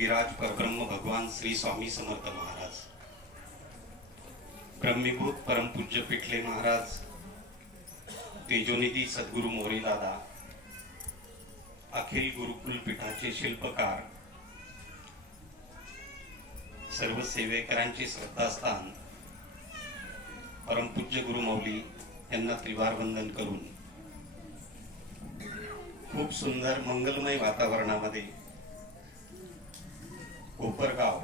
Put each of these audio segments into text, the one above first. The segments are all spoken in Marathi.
योगीराज परब्रह्म भगवान श्री स्वामी समर्थ महाराज. ब्रह्मीभूत परमपूज्य पिठले महाराज तेजोनिधी सद्गुरु मोरेदादा अखिल गुरुकुल पीठाचे शिल्पकार सर्व सेवेकरांचे श्रद्धास्थान परमपूज्य गुरु मौली यांना त्रिवार वंदन करून खूप सुंदर मंगलमय वातावरणामध्ये कोपरगाव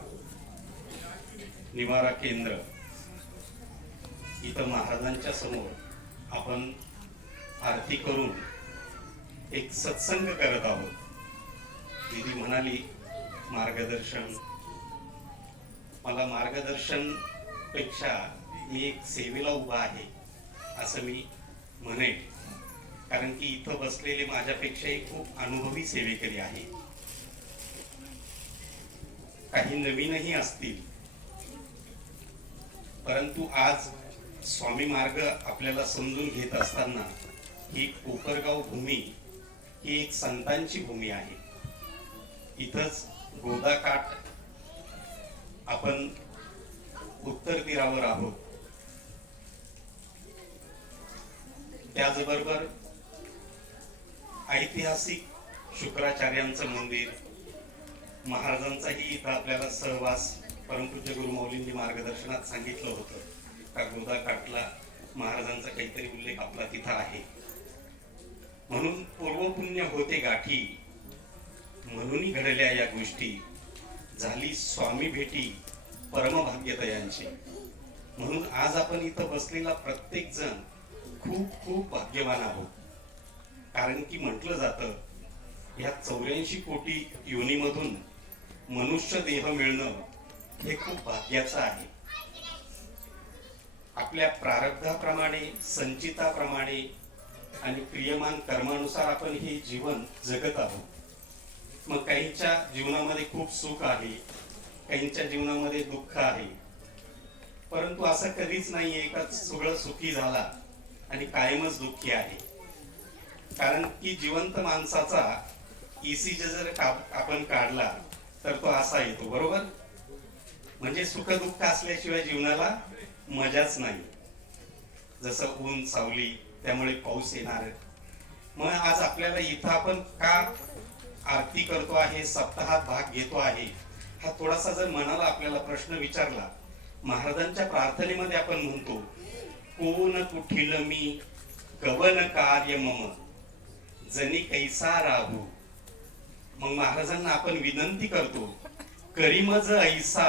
निवारा केंद्र इथं महाराजांच्या समोर आपण आरती करून एक सत्संग करत आहोत. दिदी म्हणाली मार्गदर्शन. मला मार्गदर्शनपेक्षा मी एक सेवेला उभा आहे असं मी म्हणेन. कारण की इथं बसलेले माझ्यापेक्षाही खूप अनुभवी सेवेकरी आहे काही नवीनही असतील. परंतु आज स्वामी मार्ग आपल्याला समजून घेत असताना ही कोपरगाव भूमी ही एक संतांची भूमी आहे. इथंच गोदाकाठ आपण उत्तर तीरावर आहोत. त्याचबरोबर ऐतिहासिक शुक्राचार्यांचं मंदिर महाराजांचाही इथं आपल्याला सहवास परमपूज्य गुरुमौलींनी मार्गदर्शनात सांगितलं होतं. का गोदाकाठला महाराजांचा काहीतरी उल्लेख आपला तिथं आहे. म्हणून पूर्वपुण्य होते गाठी. म्हणून घडल्या या गोष्टी. झाली स्वामी भेटी परमभाग्यतयांची. म्हणून आज आपण इथं बसलेला प्रत्येक जण खूप खूप भाग्यवान आहोत. कारण की म्हटलं जातं या चौऱ्याऐंशी कोटी योनीमधून मनुष्य देह मिळणं हे खूप भाग्याचं आहे. आपल्या प्रारब्धाप्रमाणे संचिताप्रमाणे आणि प्रियमान कर्मानुसार आपण हे जीवन जगत आहोत. मग काहींच्या जीवनामध्ये खूप सुख आहे काहींच्या जीवनामध्ये दुःख आहे. परंतु असं कधीच नाहीये का सगळं सुखी झाला आणि कायमच दुःखी आहे. कारण की जिवंत माणसाचा ईसीजी जर का- आपण काढला तर तो असा येतो बरोबर? म्हणजे सुख दुःख असल्याशिवाय जीवनाला मजाच नाही. जसं ऊन सावली त्यामुळे पाऊस येणार मग आज आपल्याला इथं आपण का आरती करतो आहे सप्ताहात भाग घेतो आहे? हा थोडासा जर मनाला आपल्याला प्रश्न विचारला महाराजांच्या प्रार्थनेमध्ये आपण म्हणतो कोण कुठील मी गवन कार्य मम जनी कैसा राहू? मग महाराजांना आपण विनंती करतो करीमज ऐसा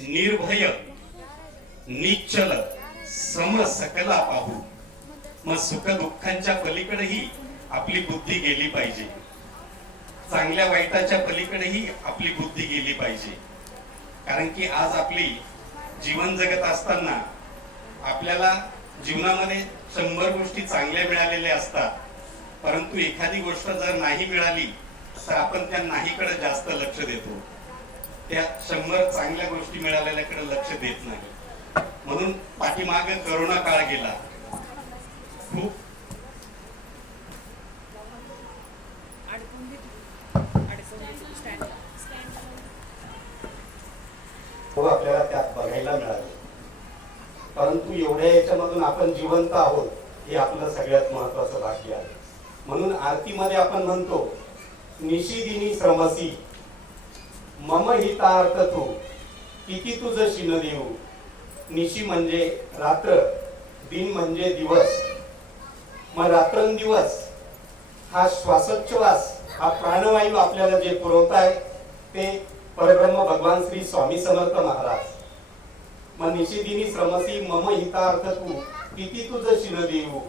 निर्भय निश्चल सम सकला पाहू. मग सुख दुःखांच्या पलीकडेही आपली बुद्धी गेली पाहिजे. चांगल्या वाईटाच्या पलीकडेही आपली बुद्धी गेली पाहिजे. कारण की आज आपली जीवन जगत असताना आपल्याला जीवनामध्ये शंभर गोष्टी चांगल्या मिळालेल्या असतात. परंतु एखादी गोष्ट जर नाही मिळाली तर आपण त्या नाहीकडे जास्त लक्ष देतो. त्या शंभर चांगल्या गोष्टी मिळालेल्याकडे लक्ष देत नाही. म्हणून पाठीमागे करोना काळ गेला. खूप अडकून आपल्याला त्यात बघायला मिळाले. परंतु एवढ्या याच्यामधून आपण जिवंत आहोत हे आपलं सगळ्यात महत्वाचं भाग्य आहे. म्हणून आरतीमध्ये आपण म्हणतो निशिदिनी श्रमसी मम हितार्थ तू किती तुझं शिन देऊ निशी म्हणजे रात्र दिन म्हणजे दिवस। मग रात्रंदिवस हा श्वासोच्छ्वास हा प्राणवायू आपल्याला जे पुरवताय ते परब्रह्म भगवान श्री स्वामी समर्थ महाराज। मग निशिदिनी श्रमसी मम हितार्थ तू किती तुझं शिन देऊ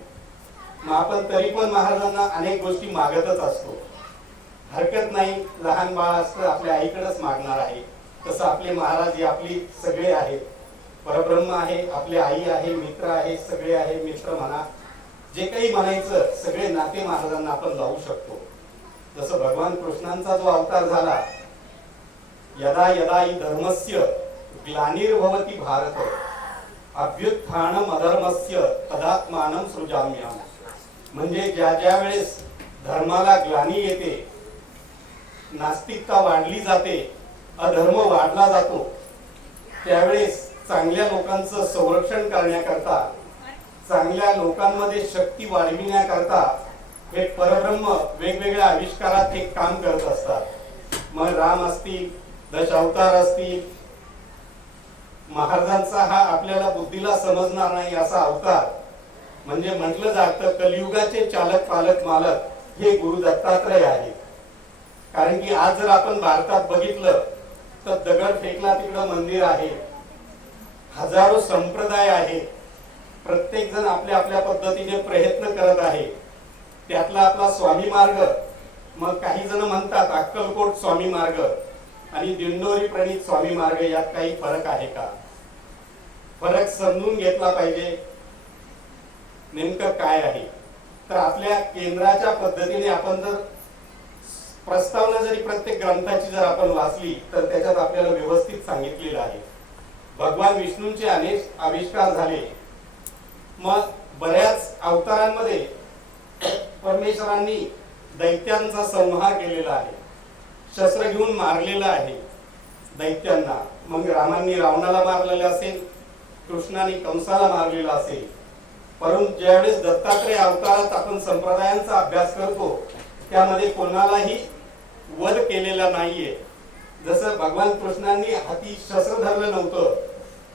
मग आपण तरी पण महाराजांना अनेक गोष्टी मागतच असतो। हरकत नाही. लहान बाळ असतं आपल्या आईकडेच मागणार आहे. तसं आपले महाराज हे आपली सगळे आहेत. परब्रह्म आहे आपले आई आहे मित्र आहे सगळे आहे मित्र म्हणा. जे काही म्हणायचं सगळे नाते महाराजांना आपण लावू शकतो. जसं भगवान कृष्णांचा जो अवतार झाला यदा यदा ही धर्मस्य ग्लानिर्भवती भारत अभ्युत्थानम अधर्मस्य तदात्मानं सृजाम्यहम् म्हणजे ज्या ज्या वेळेस धर्माला ग्लानी येते नास्तिकता वाढली जाते अधर्म वाढला जातो त्यावेळेस चांगल्या लोकांचं संरक्षण करण्याकरता चांगल्या लोकांमध्ये शक्ती वाढविण्याकरता हे परब्रह्म वेगवेगळ्या आविष्कारात हे काम करत असतात. मग राम असतील दशावतार असतील महाराजांचा हा आपल्याला बुद्धीला समजणार नाही असा अवतार. म्हणजे म्हटलं जातं कलियुगाचे चालक पालक मालक हे गुरु दत्तात्रय आहेत. कारण की आज जर आपण भारतात बघितलं तर दगड फेकला तिकडं मंदिर आहे. हजारो संप्रदाय आहेत प्रत्येक जण आपल्या आपल्या पद्धतीने प्रयत्न करत आहे. त्यातला आपला स्वामी मार्ग मग काही जण म्हणतात अक्कलकोट स्वामी मार्ग आणि दिंडोरी प्रणित स्वामी मार्ग यात काही फरक आहे का? फरक समजून घेतला पाहिजे. नेमकं काय आहे? तर आपल्या केंद्राच्या पद्धतीने आपण जर प्रस्तावना जरी प्रत्येक ग्रंथाची जर आपण वाचली तर त्याच्यात आपल्याला व्यवस्थित सांगितलेलं आहे. भगवान विष्णूंचे अनेक आविष्कार झाले. मग बऱ्याच अवतारांमध्ये परमेश्वरांनी दैत्यांचा संहार केलेला आहे. शस्त्र घेऊन मारलेलं आहे दैत्यांना. मग रामांनी रावणाला मारलेलं असेल कृष्णाने कंसाला मारलेला असेल. परंतु ज्यावेळेस दत्तात्रय अवतारात आपण संप्रदायांचा अभ्यास करतो त्यामध्ये कोणालाही वध केलेला नाहीये. जसं भगवान कृष्णांनी हाती शस्त्र धरलं नव्हतं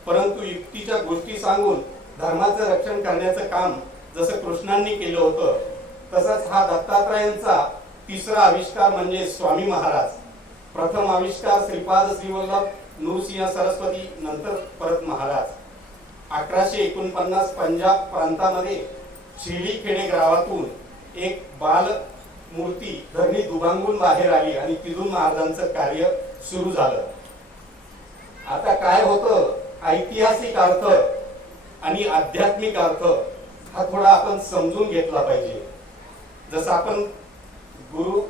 परंतु युक्तीच्या गोष्टी सांगून धर्माचं रक्षण करण्याचं काम जसं कृष्णांनी केलं होतं तसंच हा दत्तात्रयांचा तिसरा आविष्कार म्हणजे स्वामी महाराज. प्रथम आविष्कार श्रीपाद श्रीवल्लभ नृसिंह सरस्वती नंतर परत महाराज. अठराशे एकोणपन्नास पंजाब प्रांतामध्ये शिर्डी खेडे गावातून एक बाल मूर्ती धरणी दुभांगून बाहेर आली आणि तिथून महाराजांचं कार्य सुरू झालं. आता काय होतं? ऐतिहासिक अर्थ आणि आध्यात्मिक अर्थ हा थोडा आपण समजून घेतला पाहिजे. जसं आपण गुरु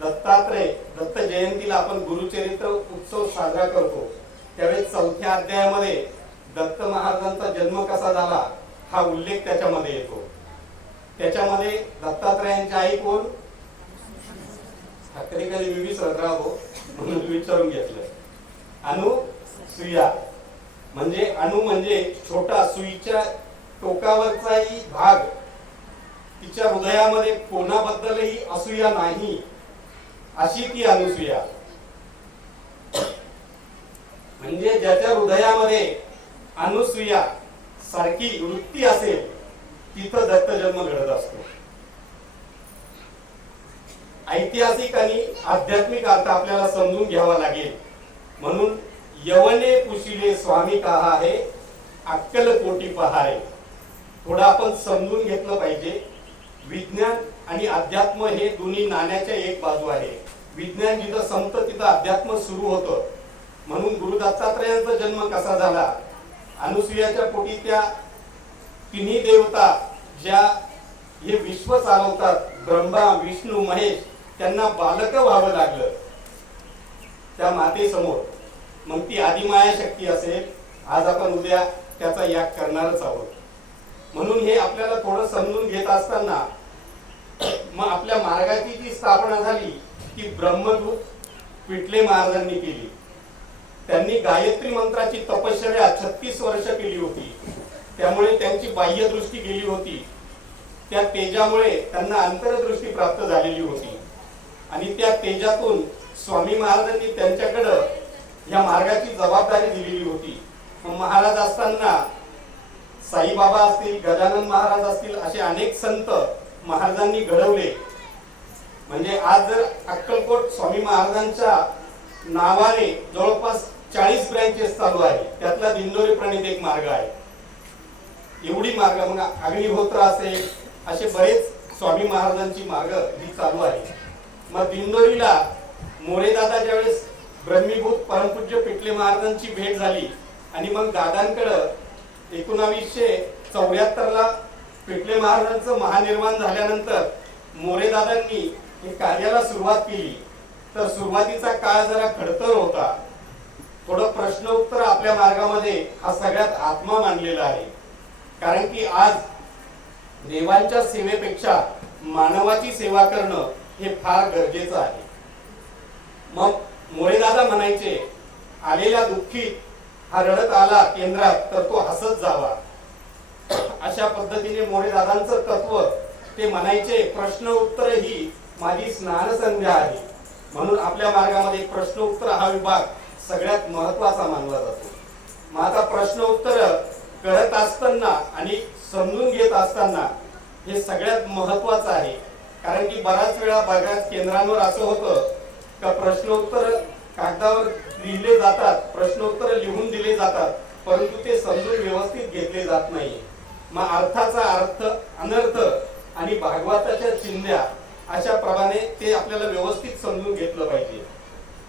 दत्तात्रय दत्त जयंतीला आपण गुरुचरित्र उत्सव साजरा करतो. त्यावेळेस चौथ्या अध्यायामध्ये दत्त महाराजांचा जन्म कसा झाला हा उल्लेख त्याच्यामध्ये येतो. त्याच्यामध्ये दत्तात्रयांची आई कोण? हा मी विसरत राहतो म्हणून विचारून घेतलं. अनु सुया. म्हणजे अणु म्हणजे छोटा सुईच्या टोकावरचाही भाग. तिच्या हृदयामध्ये कोणाबद्दलही असूया नाही. अशी ती अनुसूया म्हणजे ज्याच्या हृदयामध्ये अनुसूया सारखी वृत्ती असेल तिथं दत्त जन्म घडत असतो. ऐतिहासिक आणि आध्यात्मिक अर्थ आपल्याला समजून घ्यावा लागेल. म्हणून यवने पुशिले स्वामी कहा आहे अक्कल कोटी पहारे. थोडं आपण समजून घेतलं पाहिजे. विज्ञान आणि अध्यात्म हे दोन्ही नाण्याच्या एक बाजू आहे. विज्ञान जिथं संपतं तिथं अध्यात्म सुरू होतं. म्हणून गुरु दत्तात्रयांचा जन्म कसा झाला? अनुसुयाच्या पोटी त्या तिन्ही देवता ज्या हे विश्व चालवतात ब्रह्मा विष्णू महेश त्यांना बालक व्हावं लागलं. त्या मातेसमोर मग ती आदिमाया शक्ती असेल आज आपण उद्या त्याचा याग करणारच आहोत. म्हणून हे आपल्याला थोडं समजून घेत असताना मग आपल्या मार्गाची जी स्थापना झाली ती ब्रह्मदूत पिटले महाराजांनी केली. त्यांनी गायत्री मंत्राची तपश्चर्या छत्तीस वर्ष केली होती. त्यामुळे त्यांची बाह्यदृष्टी गेली होती. त्या तेजामुळे त्यांना अंतरदृष्टी प्राप्त झालेली होती. आणि त्या तेजातून स्वामी महाराजांनी त्यांच्याकडं या मार्गाची जबाबदारी दिलेली होती. महाराज असताना साईबाबा असतील गजानन महाराज असतील असे अनेक संत महाराजांनी घडवले. म्हणजे आज जर अक्कलकोट स्वामी महाराजांच्या नावाने जवळपास चाळीस ब्रँचेस चालू आहे त्यातला दिंडोरी प्रणित एक मार्ग आहे. एवढी मार्ग मग अग्निहोत्र असेल असे बरेच स्वामी महाराजांची मार्ग ही चालू आहे मग दिंडोरीला मोरेदादा ज्यावेळेस ब्रह्मीभूत परमपूज्य पिटले महाराजांची भेट झाली आणि मग दादांकडं एकोणावीसशे चौऱ्याहत्तरला पिटले महाराजांचं महानिर्माण झाल्यानंतर मोरेदादांनी हे कार्याला सुरुवात केली. तर सुरुवातीचा काळ जरा खडतर होता. थोडं प्रश्न उत्तर आपल्या मार्गामध्ये हा सगळ्यात आत्मा मानलेला आहे. कारण की आज देवांच्या सेवेपेक्षा मानवाची सेवा करणं हे फार गरजेचं आहे. मग मोरेदादा म्हणायचे आलेला दुःखी हा रडत आला केंद्रात तर तो हसत जावा. अशा पद्धतीने मोरेदादांचं तत्व ते म्हणायचे प्रश्न उत्तर ही माझी स्नान संध्या आहे. म्हणून आपल्या मार्गामध्ये प्रश्न उत्तर हा विभाग सगळ्यात महत्त्वाचा मानला जातो. मग आता प्रश्न उत्तर करत असताना आणि समजून घेत असताना हे सगळ्यात महत्वाचं आहे. कारण की बऱ्याच वेळा बऱ्याच केंद्रांवर असं होतं का प्रश्नोत्तर कागदावर लिहिले जातात प्रश्नोत्तर लिहून दिले जातात परंतु ते समजून व्यवस्थित घेतले जात नाही मग अर्थाचा अर्थ अनर्थ आणि भागवताच्या चिंध्या अशा प्रमाणे ते आपल्याला व्यवस्थित समजून घेतलं पाहिजे.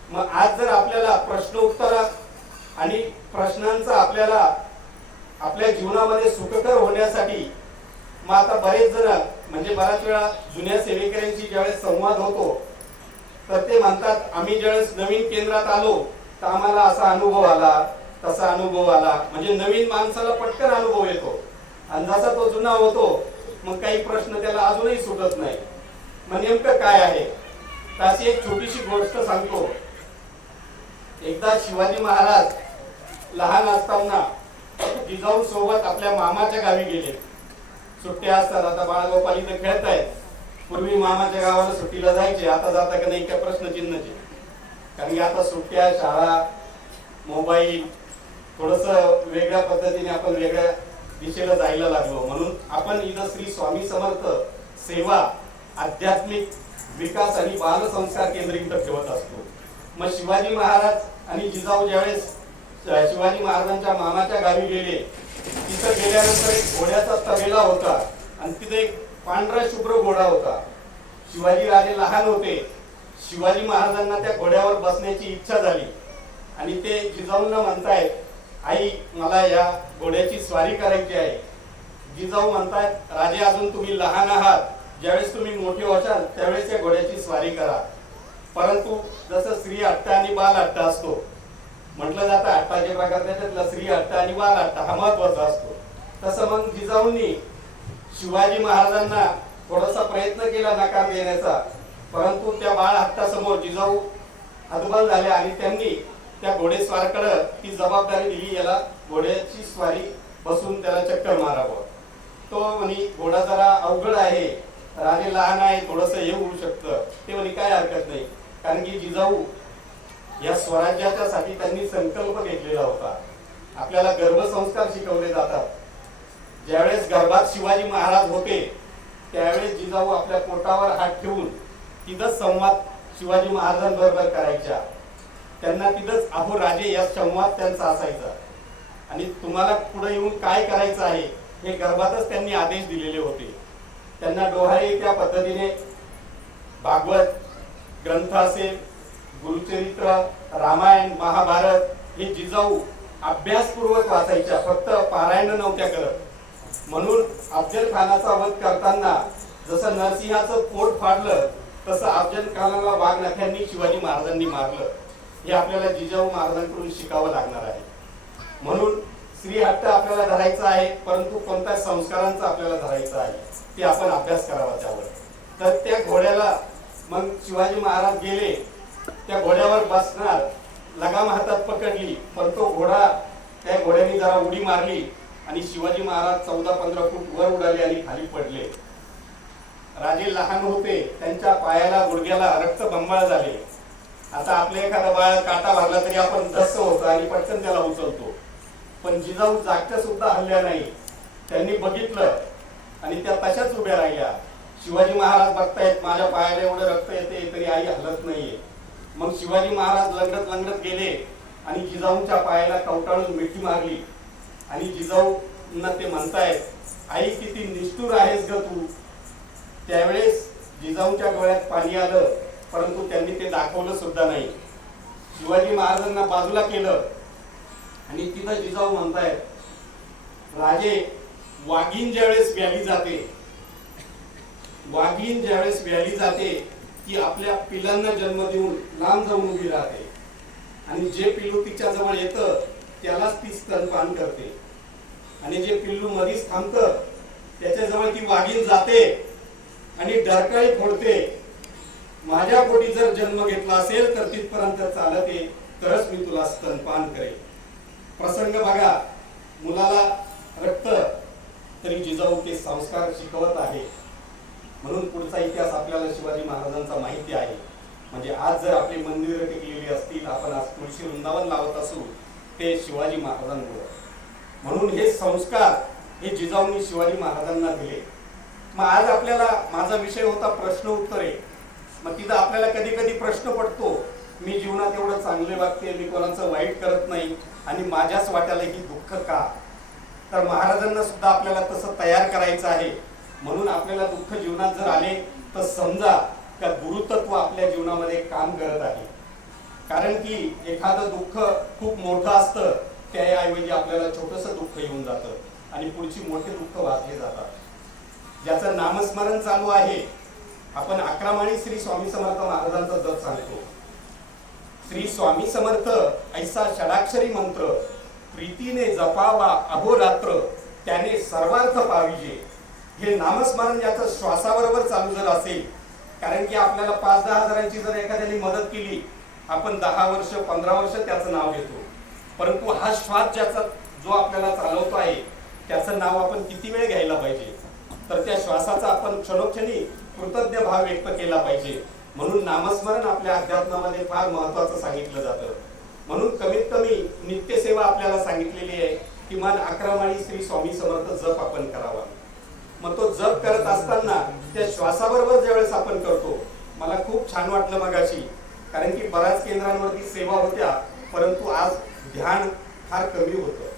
मग आज जर आपल्याला प्रश्नोत्तर आणि प्रश्नांचा आपल्याला आपल्या जीवनामध्ये सुखकर होण्यासाठी मग आता बरेच जण म्हणजे बऱ्याच वेळा जुन्या सेविकऱ्यांशी ज्यावेळेस संवाद होतो तर ते म्हणतात आम्ही ज्यावेळेस नवीन केंद्रात आलो तर आम्हाला असा अनुभव आला तसा अनुभव आला. म्हणजे नवीन माणसाला पटकन अनुभव येतो. आणि जसा तो जुना होतो मग काही प्रश्न त्याला अजूनही सुटत नाही. मग नेमकं काय आहे? तर अशी एक छोटीशी गोष्ट सांगतो. एकदा शिवाजी महाराज लहान असताना जिजाऊ सोबत आपल्या मामाच्या गावी गेले. सुट्ट्या असतात. आता बाळगोपाल इथं आहेत पूर्वी मामाच्या गावाला सुट्टीला जायचे. आता जाता का नाही काय प्रश्नचिन्हचे कारण की आता सुट्ट्या शाळा मोबाईल थोडस वेगळ्या पद्धतीने आपण वेगळ्या दिशेला जायला लागलो. म्हणून आपण इथं श्री स्वामी समर्थ सेवा आध्यात्मिक विकास आणि बालसंस्कार केंद्र इथं ठेवत असतो. मग शिवाजी महाराज आणि जिजाऊ ज्यावेळेस शिवाजी महाराजांच्या मामाच्या गावी गेले तिथं गेल्यानंतर एक घोड्याचा तबेला होता आणि तिथे एक पांढरा शुभ्र घोडा होता. शिवाजी राजे लहान होते. शिवाजी महाराजांना त्या घोड्यावर बसण्याची इच्छा झाली. आणि ते जिजाऊंना म्हणतायत आई मला या घोड्याची स्वारी करायची आहे. जिजाऊ म्हणतायत राजे अजून तुम्ही लहान आहात. ज्यावेळेस तुम्ही मोठे व्हाल त्यावेळेस या घोड्याची स्वारी करा. परंतु जसं स्त्री हट्ट आणि बाल हट्ट असतो म्हटलं जातं हट्टाचे प्रकार त्याच्यातला स्त्री अट्ट आणि बाल अट्ट हा महत्त्वाचा असतो. तसं मग जिजाऊंनी शिवाजी महाराजांना थोडासा प्रयत्न केला नकार देण्याचा परंतु त्या बाळ हट्टासमोर जिजाऊ हतबल झाल्या आणि त्यांनी त्या घोडेस्वाराकडे ती जबाबदारी दिली याला घोड्याची स्वारी बसून त्याला चक्कर मारावं. तो म्हणे घोडा जरा अवघड आहे राजे लहान आहे थोडस हे होऊ शकतं. ते म्हणे काय हरकत नाही. कारण की जिजाऊ या स्वराज्याच्या साठी त्यांनी संकल्प घेतलेला होता. आपल्याला गर्भसंस्कार शिकवले जातात. ज्यावेळेस गर्भात शिवाजी महाराज होते त्यावेळेस जिजाऊ आपल्या पोटावर हात ठेवून तिथंच संवाद शिवाजी महाराजांबरोबर करायच्या. त्यांना तिथंच अहो राजे या संवाद त्यांचा असायचा. आणि तुम्हाला पुढे येऊन काय करायचं आहे? हे गर्भातच त्यांनी आदेश दिलेले होते. त्यांना डोहाळे त्या पद्धतीने भागवत ग्रंथ असेल गुरुचरित्र रामायण महाभारत हे जिजाऊ अभ्यासपूर्वक वाचायच्या फक्त पारायण नव्हत्या करत. म्हणून अफजल खानाचा वध करताना जसं नरसिंहाचं पोट फाडलं तसं अफजल खानाला वाघनख्यांनी शिवाजी महाराजांनी मारलं. हे आपल्याला जिजाऊ महाराजांकडून शिकावं लागणार आहे. म्हणून स्त्री हट्ट आपल्याला धरायचा आहे परंतु कोणत्या संस्कारांचा आपल्याला धरायचा आहे ते आपण अभ्यास करावा त्यावर. तर त्या घोड्याला मग शिवाजी महाराज गेले त्या घोड्यावर बसणार. लगाम हातात पकडली पण तो घोडा त्या घोड्याने जरा उडी मारली आणि शिवाजी महाराज चौदा पंधरा फूट वर उडाले आणि खाली पडले. राजे लहान होते त्यांच्या पायाला गुडघ्याला रक्त बंबाळ झाले. आता आपल्या एखादा बाळ काटा भरला तरी आपण दस्त होतो आणि पटकन त्याला उचलतो. पण जिजाऊ जागच्या सुद्धा हल्ल्या नाही. त्यांनी बघितलं आणि त्या तशाच उभ्या राहिल्या. शिवाजी महाराज बघतायत माझ्या पायाला एवढं रक्त येते तरी आई हलत नाहीये. मग शिवाजी महाराज लंगडत लंगडत गेले आणि जिजाऊंच्या पायाला कवटाळून मिठी मारली. आणि जिजाऊंना ते म्हणतायत आई किती निष्ठूर आहेस ग तू. त्यावेळेस जिजाऊंच्या डोळ्यात पाणी आलं परंतु त्यांनी ते दाखवलं सुद्धा नाही. शिवाजी महाराजांना बाजूला केलं आणि तिथं जिजाऊ म्हणतायत राजे वाघीण ज्यावेळेस व्याली जाते वाघीण ज्यावेळेस व्याली जाते ती आपल्या पिलांना जन्म देऊन लांब जाऊन उभी राहते. आणि जे पिल्लू तिच्या जवळ येतं त्यालाच ती स्तनपान करते. आणि जे पिल्लू मधीच थांबतं त्याच्याजवळ ती वाघीन जाते आणि डरकाळी फोडते. माझ्या पोटी जर जन्म घेतला असेल तर तिथपर्यंत चालत तरच मी तुला स्तनपान करेन. प्रसंग बघा मुलाला रक्त तरी जिजाऊ ते संस्कार शिकवत आहे. म्हणून पुढचा इतिहास आपल्याला शिवाजी महाराजांचा माहिती आहे. म्हणजे आज जर आपली मंदिरं टिकलेली असतील आपण आज तुळशी वृंदावन लावत असू ते शिवाजी महाराजांमुळे. म्हणून हे संस्कार हे जिजाऊंनी शिवाजी महाराजांना दिले. मग आज आपल्याला माझा विषय होता प्रश्न उत्तरे. मग तिथं आपल्याला कधी कधी प्रश्न पडतो मी जीवनात एवढं चांगले वागते मी कोणाचं वाईट करत नाही आणि माझ्याच वाट्याला ही दुःख का? तर महाराजांना सुद्धा आपल्याला तसं तयार करायचं आहे. म्हणून आपल्याला दुःख जीवनात जर आले तर समजा का गुरुतत्व आपल्या जीवनामध्ये काम करत आहे. कारण की एखादं दुःख खूप मोठं असतं त्याऐवजी आपल्याला छोटस दुःख येऊन जातं आणि पुढची मोठे दुःख वाचले जातात. ज्याचं नामस्मरण चालू आहे आपण अकरामाणी श्री स्वामी समर्थ महाराजांचा जप सांगतो. श्री स्वामी समर्थ ऐसा षडाक्षरी मंत्र प्रीतीने जपावा अहोरात्र त्याने सर्वार्थ पाविजे. हे नामस्मरण याचं श्वासाबरोबर चालू जर असेल कारण की आपल्याला पाच दहा हजारांची जर एखाद्याने मदत केली आपण दहा वर्ष पंधरा वर्ष त्याचं नाव घेतो. परंतु हा श्वास ज्याचा जो आपल्याला चालवतो आहे त्याचं नाव आपण किती वेळ घ्यायला पाहिजे? तर त्या श्वासाचा आपण क्षणोक्षणी कृतज्ञ भाव व्यक्त केला पाहिजे. म्हणून नामस्मरण आपल्या अध्यात्मामध्ये फार महत्वाचं सांगितलं जातं. म्हणून कमीत कमी नित्यसेवा आपल्याला सांगितलेली आहे किमान अकरा माळी श्री स्वामी समर्थ जप आपण करावा. मग तो जप करत असताना त्या श्वासाबरोबर ज्यावेळेस आपण करतो मला खूप छान वाटलं मगाशी. कारण की बऱ्याच केंद्रांवरती सेवा होत्या परंतु आज ध्यान फार कमी होतं.